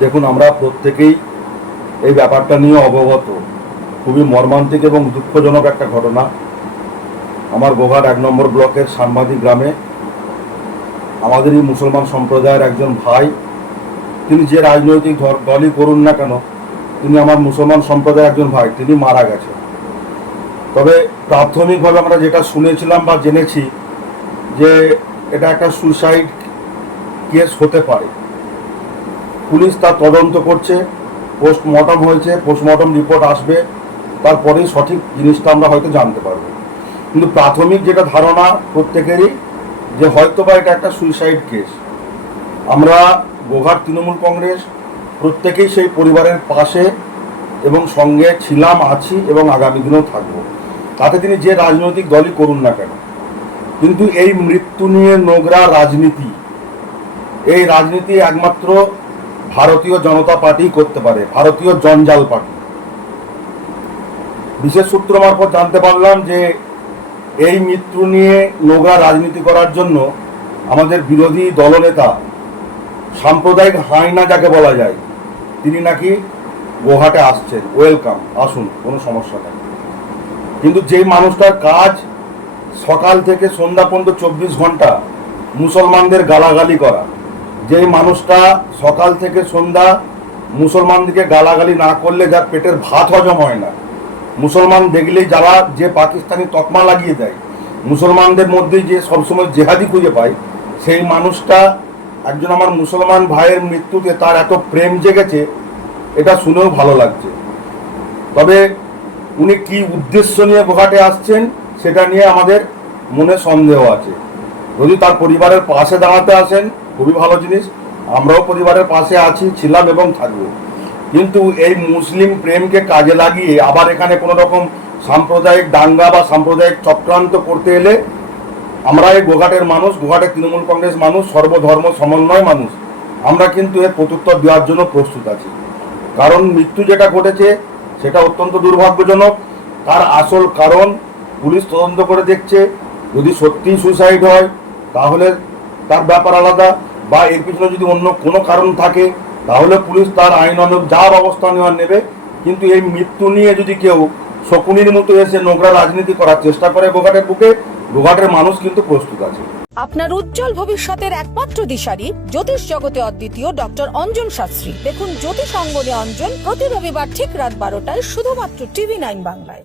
দেখুন, আমরা প্রত্যেকেই এই ব্যাপারটা নিয়ে অবগত। খুবই মর্মান্তিক এবং দুঃখজনক একটা ঘটনা। আমার গোঘাট এক নম্বর ব্লকের সাংবাদিক গ্রামে আমাদেরই মুসলমান সম্প্রদায়ের একজন ভাই, তিনি যে রাজনৈতিক দলই করুন না কেন, তিনি আমার মুসলমান সম্প্রদায়ের একজন ভাই, তিনি মারা গেছেন। তবে প্রাথমিকভাবে আমরা যেটা শুনেছিলাম বা জেনেছি যে এটা একটা সুইসাইড কেস হতে পারে। পুলিশ তার তদন্ত করছে পোস্টমর্টম হয়েছে পোস্টমর্টম রিপোর্ট আসবে, তারপরেই সঠিক জিনিসটা আমরা হয়তো জানতে পারব। কিন্তু প্রাথমিক যেটা ধারণা প্রত্যেকেরই, যে হয়তো বা এটা একটা সুইসাইড কেস আমরা গোঘাট তৃণমূল কংগ্রেস, প্রত্যেকেই সেই পরিবারের পাশে এবং সঙ্গে ছিলাম, আছি এবং আগামী দিনেও থাকব। তাতে তিনি যে রাজনৈতিক দলই করুন না কেন, কিন্তু এই মৃত্যু নিয়ে নোংরা রাজনীতি, এই রাজনীতি একমাত্র ভারতীয় জনতা পার্টি করতে পারে, ভারতীয় জঞ্জাল পার্টি। বিশেষ সূত্র মারফত জানতে পারলাম যে, এই মৃত্যু নিয়ে নোংরা রাজনীতি করার জন্য আমাদের বিরোধী দলনেতা সাম্প্রদায়িক হাইনা যাকে বলা যায়, তিনি নাকি গোহাটে আসছেন। ওয়েলকাম, আসুন, কোনো সমস্যা নেই। কিন্তু যেই মানুষটার কাজ সকাল থেকে সন্ধ্যা পর্যন্ত চব্বিশ ঘণ্টা মুসলমানদের গালাগালি করা যেই মানুষটা সকাল থেকে সন্ধ্যা মুসলমানদেরকে গালাগালি না করলে যার পেটের ভাত হজম হয় না। মুসলমান দেখলেই যারা যে পাকিস্তানি তকমা লাগিয়ে দেয়, মুসলমানদের মধ্যেই যে সবসময় জেহাদি খুঁজে পায়, সেই মানুষটা একজন আমার মুসলমান ভাইয়ের মৃত্যুতে তার এত প্রেম জেগেছে, এটা শুনেও ভালো লাগছে। তবে উনি কি উদ্দেশ্য নিয়ে গোঘাটে আসছেন, সেটা নিয়ে আমাদের মনে সন্দেহ আছে। যদি তার পরিবারের পাশে দাঁড়াতে আসেন খুবই ভালো জিনিস। আমরাও পরিবারের পাশে আছি, ছিলাম এবং থাকব। কিন্তু এই মুসলিম প্রেমকে কাজে লাগিয়ে আবার এখানে কোনো রকম সাম্প্রদায়িক দাঙ্গা বা সাম্প্রদায়িক চক্রান্ত করতে এলে আমরা এই গোঘাটের মানুষ গোঘাটের তৃণমূল কংগ্রেস মানুষ, সর্বধর্ম সমন্বয় মানুষ। আমরা কিন্তু এর প্রত্যুত্তর দেওয়ার জন্য প্রস্তুত আছি। কারণ মৃত্যু যেটা ঘটেছে, সেটা অত্যন্ত দুর্ভাগ্যজনক। তার আসল কারণ পুলিশ তদন্ত করে দেখছে। যদি সত্যিই সুইসাইড হয়, তাহলে তার ব্যাপার আলাদা। বা এর পিছনে যদি অন্য কোনো কারণ থাকে, তাহলে পুলিশ তার আইন আইনানুগ যা ব্যবস্থা নেওয়ার নেবে। কিন্তু এই মৃত্যু নিয়ে যদি কেউ শকুনির মতো এসে নোংরা রাজনীতি করার চেষ্টা করে গোঘাটের বুকে, গোঘাটের মানুষ কিন্তু প্রস্তুত আছে। আপনার উজ্জ্বল ভবিষ্যতের একমাত্র দিশারি জ্যোতিষ জগতে অদ্বিতীয় ডক্টর অঞ্জন শাস্ত্রী। দেখুন জ্যোতিষ অঙ্গনে অঞ্জন প্রতি রবিবার ঠিক রাত বারোটায় শুধুমাত্র টিভি নাইন বাংলায়।